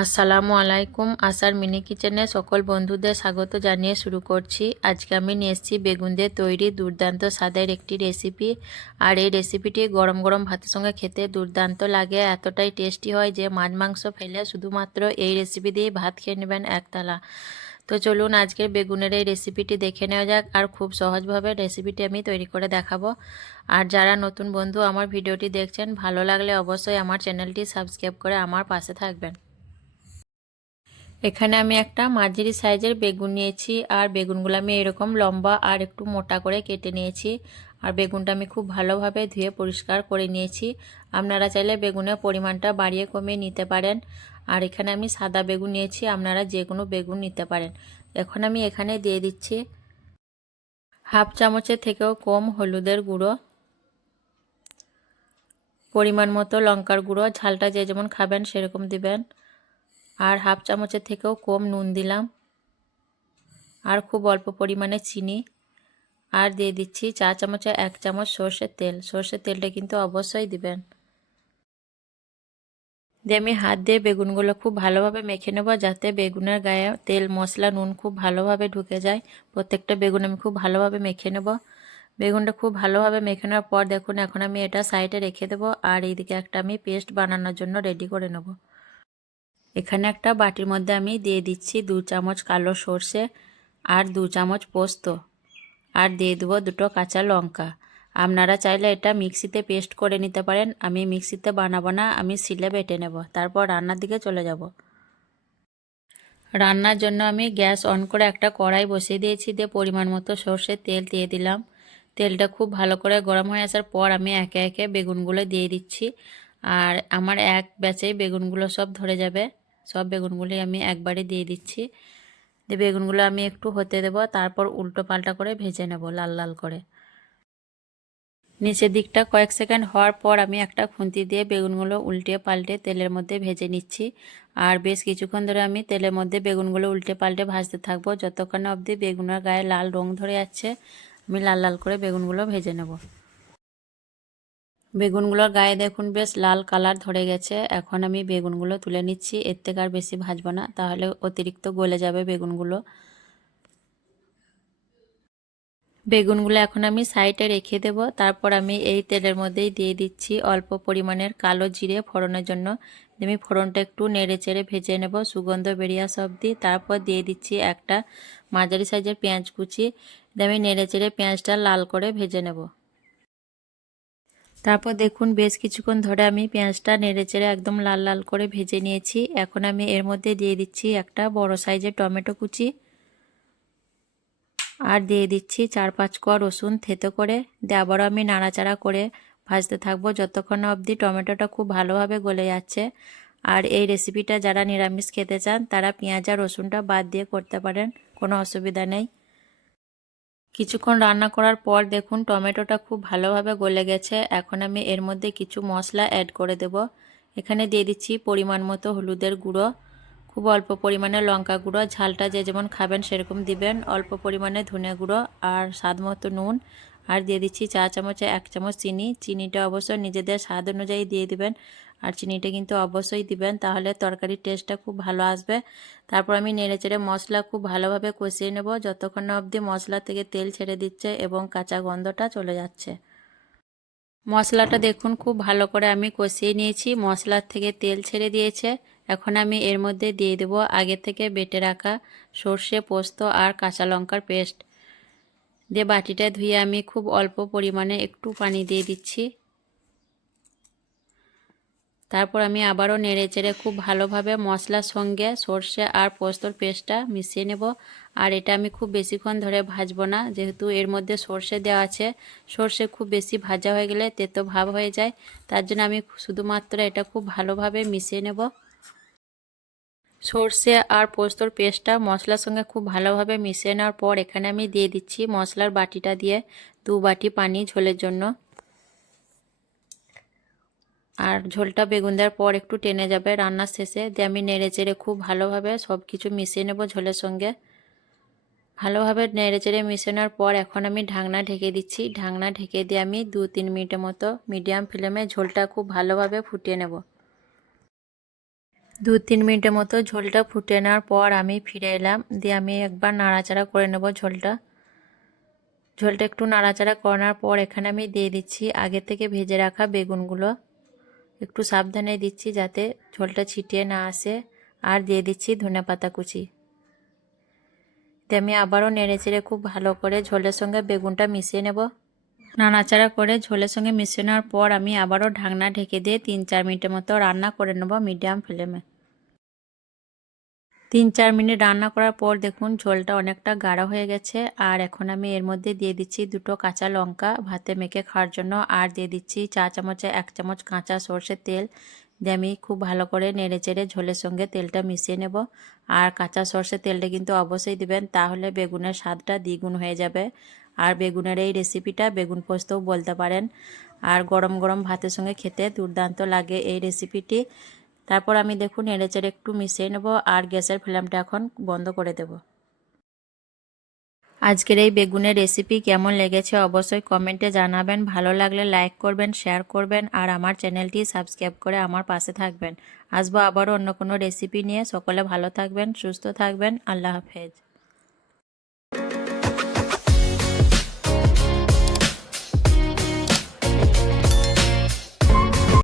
আসসালামু আলাইকুম। আশার মিনি কিচেনে সকল বন্ধুদের স্বাগত জানিয়ে শুরু করছি। আজকে আমি নিয়ে এসেছি বেগুন দিয়ে তৈরি দুর্দান্ত স্বাদের একটি রেসিপি। আর এই রেসিপিটি গরম গরম ভাতের সঙ্গে খেতে দুর্দান্ত লাগে, এতটাই টেস্টি হয় যে মাছ মাংস ফেলে শুধুমাত্র এই রেসিপি দিয়ে ভাত খেয়ে নেবেন একতলা। তো চলুন আজকের বেগুনের এই রেসিপিটি দেখে নেওয়া যাক। আর খুব সহজভাবে রেসিপিটি আমি তৈরি করে দেখাবো। আর যারা নতুন বন্ধু আমার ভিডিওটি দেখছেন, ভালো লাগলে অবশ্যই আমার চ্যানেলটি সাবস্ক্রাইব করে আমার পাশে থাকবেন। এখানে আমি একটা মাঝারি সাইজের বেগুন নিয়েছি, আর বেগুনগুলো আমি এরকম লম্বা আর একটু মোটা করে কেটে নিয়েছি। আর বেগুনটা আমি খুব ভালোভাবে ধুয়ে পরিষ্কার করে নিয়েছি। আপনারা চাইলে বেগুনের পরিমাণটা বাড়িয়ে কমিয়ে নিতে পারেন। আর এখানে আমি সাদা বেগুন নিয়েছি, আপনারা যে কোনো বেগুন নিতে পারেন। এখন আমি এখানে দিয়ে দিচ্ছি হাফ চামচের থেকেও কম হলুদের গুঁড়ো, পরিমাণ মতো লঙ্কার গুঁড়ো, ঝালটা যে যেমন খাবেন সেরকম দিবেন। আর হাফ চামচের থেকেও কম নুন দিলাম, আর খুব অল্প পরিমাণে চিনি। আর দিয়ে দিচ্ছি চা চামচে 1 চামচ সর্ষের তেল। সর্ষের তেলটা কিন্তু অবশ্যই দিবেন। দিয়ে আমি হাত দিয়ে বেগুনগুলো খুব ভালোভাবে মেখে নেব, যাতে বেগুনের গায়ে তেল মশলা নুন খুব ভালোভাবে ঢুকে যায়। প্রত্যেকটা বেগুন আমি খুব ভালোভাবে মেখে নেব। বেগুনটা খুব ভালোভাবে মেখে নেওয়ার পর দেখুন এখন আমি এটা সাইডে রেখে দেবো। আর এইদিকে একটা আমি পেস্ট বানানোর জন্য রেডি করে নেব। এখানে একটা বাটির মধ্যে আমি দিয়ে দিচ্ছি 2 চামচ কালো সর্ষে আর 2 চামচ পোস্ত, আর দিয়ে দেবো 2টো কাঁচা লঙ্কা। আপনারা চাইলে এটা মিক্সিতে পেস্ট করে নিতে পারেন। আমি মিক্সিতে বানাবো না, আমি শিলে বেটে নেব। তারপর রান্নার দিকে চলে যাব। রান্নার জন্য আমি গ্যাস অন করে একটা কড়াই বসিয়ে দিয়েছি। দিয়ে পরিমাণ মতো সর্ষের তেল দিয়ে দিলাম। তেলটা খুব ভালো করে গরম হয়ে আসার পর আমি একে একে বেগুনগুলো দিয়ে দিচ্ছি। আর আমার এক ব্যাচেই বেগুনগুলো সব ধরে যাবে। সব বেগুনগুলি আমি একবারে দিয়ে দিচ্ছি। দিয়ে বেগুনগুলো আমি একটু হতে দেব, তারপর উল্টো পাল্টা করে ভেজে নেব লাল লাল করে। নিচের দিকটা কয়েক সেকেন্ড হওয়ার পর আমি একটা খুন্তি দিয়ে বেগুনগুলো উল্টে পাল্টে তেলের মধ্যে ভেজে নিচ্ছি। আর বেশ কিছুক্ষণ ধরে আমি তেলের মধ্যে বেগুনগুলো উল্টে পাল্টে ভাজতে থাকবো, যতক্ষণ অবধি বেগুনের গায়ে লাল রং ধরে যাচ্ছে। আমি লাল লাল করে বেগুনগুলো ভেজে নেব। বেগুনগুলোর গায়ে দেখুন বেশ লাল কালার ধরে গেছে। এখন আমি বেগুনগুলো তুলে নিচ্ছি। এর থেকে আর বেশি ভাজবো না, তাহলে অতিরিক্ত গলে যাবে বেগুনগুলো। বেগুনগুলো এখন আমি সাইডে রেখে দেব। তারপর আমি এই তেলের মধ্যেই দিয়ে দিচ্ছি অল্প পরিমাণের কালো জিরে ফোড়নের জন্য। আমি ফোড়নটা একটু নেড়ে চেড়ে ভেজে নেব সুগন্ধ বেরিয়ে আসা অবধি। তারপর দিয়ে দিচ্ছি একটা মাঝারি সাইজের পেঁয়াজ কুচি। আমি নেড়ে চেড়ে পেঁয়াজটা লাল করে ভেজে নেব। তারপর দেখুন বেশ কিছুক্ষণ ধরে আমি পেঁয়াজটা নেড়ে চেড়ে একদম লাল লাল করে ভেজে নিয়েছি। এখন আমি এর মধ্যে দিয়ে দিচ্ছি একটা বড় সাইজের টমেটো কুচি, আর দিয়ে দিচ্ছি 4-5 কোয়া রসুন থেতো করে। দিয়ে আবারও আমি নাড়াচাড়া করে ভাজতে থাকবো যতক্ষণ না অবধি টমেটোটা খুব ভালোভাবে গলে যাচ্ছে। আর এই রেসিপিটা যারা নিরামিষ খেতে চান তারা পেঁয়াজ আর রসুনটা বাদ দিয়ে করতে পারেন, কোনো অসুবিধা নেই। কিছুক্ষণ রান্না করার পর দেখুন টমেটোটা খুব ভালোভাবে গলে গেছে। এখন আমি এর মধ্যে কিছু মশলা অ্যাড করে দেব। এখানে দিয়ে দিচ্ছি পরিমাণ মতো হলুদের গুঁড়ো, খুব অল্প পরিমাণে লঙ্কা গুঁড়ো, ঝালটা যে যেমন খাবেন সেরকম দিবেন, অল্প পরিমাণে ধনে গুঁড়ো আর স্বাদ মতো নুন। আর দিয়ে দিচ্ছি চা চামচে 1 চামচ চিনি। চিনিটা অবশ্যই নিজেদের স্বাদ অনুযায়ী দিয়ে দিবেন। আর চিনিটা কিন্তু অবশ্যই দিবেন, তাহলে তরকারির টেস্টটা খুব ভালো আসবে। তারপর আমি নেড়েচেড়ে মশলা খুব ভালোভাবে কষিয়ে নেব যতক্ষণ না অবধি মশলা থেকে তেল ছেড়ে দিচ্ছে এবং কাঁচা গন্ধটা চলে যাচ্ছে। মশলাটা দেখুন খুব ভালো করে আমি কষিয়ে নিয়েছি, মশলার থেকে তেল ছেড়ে দিয়েছে। এখন আমি এর মধ্যে দিয়ে দেব আগে থেকে বেটে রাখা সর্ষে পোস্ত আর কাঁচা লঙ্কার পেস্ট। দিয়ে বাটিটা ধুয়ে আমি খুব অল্প পরিমাণে একটু পানি দিয়ে দিচ্ছি। তারপর আমি আবারও নেড়েচেড়ে খুব ভালোভাবে মশলার সঙ্গে সর্ষে আর পোস্তর পেস্টটা মিশিয়ে নেব। আর এটা আমি খুব বেশিক্ষণ ধরে ভাজবো না, যেহেতু এর মধ্যে সর্ষে দেওয়া আছে। সর্ষে খুব বেশি ভাজা হয়ে গেলে তেতো ভাব হয়ে যায়, তার জন্য আমি শুধুমাত্র এটা খুব ভালোভাবে মিশিয়ে নেব। সর্ষে আর পোস্তর পেস্টটা মশলার সঙ্গে খুব ভালোভাবে মিশিয়ে নেওয়ার পর এখানে আমি দিয়ে দিচ্ছি মশলার বাটিটা দিয়ে 2 বাটি পানি ঝোলের জন্য। আর ঝোলটা বেগুন দেওয়ার পর একটু টেনে যাবে রান্নার শেষে। দিয়ে আমি নেড়ে চেড়ে খুব ভালোভাবে সব কিছু মিশিয়ে নেব ঝোলের সঙ্গে। ভালোভাবে নেড়ে চেড়ে মিশিয়ে নেওয়ার পর এখন আমি ঢাকনা ঢেকে দিচ্ছি। ঢাকনা ঢেকে দিয়ে আমি 2-3 মিনিটের মতো মিডিয়াম ফ্লেমে ঝোলটা খুব ভালোভাবে ফুটিয়ে নেব। 2-3 মিনিটের মতো ঝোলটা ফুটে নেওয়ার পর আমি ফিরে এলাম, দিয়ে আমি একবার নাড়াচাড়া করে নেব ঝোলটা একটু নাড়াচাড়া করার পর এখানে আমি দিয়ে দিচ্ছি আগে থেকে ভেজে রাখা বেগুনগুলো। একটু সাবধানে দিচ্ছি যাতে ঝোলটা ছিটিয়ে না আসে। আর দিয়ে দিচ্ছি ধনেপাতা কুচি। আমি আবারও নেড়েচেড়ে খুব ভালো করে ঝোলের সঙ্গে বেগুনটা মিশিয়ে নেব। নাড়াচাড়া করে ঝোলের সঙ্গে মিশিয়ে নেওয়ার পর আমি আবারও ঢাকনা ঢেকে দিয়ে 3-4 মিনিটের মতো রান্না করে নেব মিডিয়াম ফ্লেমে। 3-4 মিনিট রান্না করার পর দেখুন ঝোলটা অনেকটা গাঢ় হয়ে গেছে। আর এখন আমি এর মধ্যে দিয়ে দিচ্ছি 2টো কাঁচা লঙ্কা ভাতে মেখে খাওয়ার জন্য। আর দিয়ে দিচ্ছি চা চামচে 1 চামচ কাঁচা সর্ষের তেল। দিয়ে আমি খুব ভালো করে নেড়েচেড়ে ঝোলের সঙ্গে তেলটা মিশিয়ে নেব। আর কাঁচা সর্ষের তেলটা কিন্তু অবশ্যই দিবেন, তাহলে বেগুনের স্বাদটা দ্বিগুণ হয়ে যাবে। আর বেগুনের এই রেসিপিটা বেগুন পোস্তও বলতে পারেন। আর গরম গরম ভাতের সঙ্গে খেতে দুর্দান্ত লাগে এই রেসিপিটি। তারপর আমি দেখুন নেড়েচেড়ে একটু মিশিয়ে নেব আর গ্যাসের ফ্লেমটা এখন বন্ধ করে দেব। আজকের এই বেগুনের রেসিপি কেমন লেগেছে অবশ্যই কমেন্টে জানাবেন। ভালো লাগলে লাইক করবেন, শেয়ার করবেন আর আমার চ্যানেলটি সাবস্ক্রাইব করে আমার পাশে থাকবেন। আসবো আবারও অন্য কোনো রেসিপি নিয়ে। সকলে ভালো থাকবেন, সুস্থ থাকবেন। আল্লাহ হাফেজ।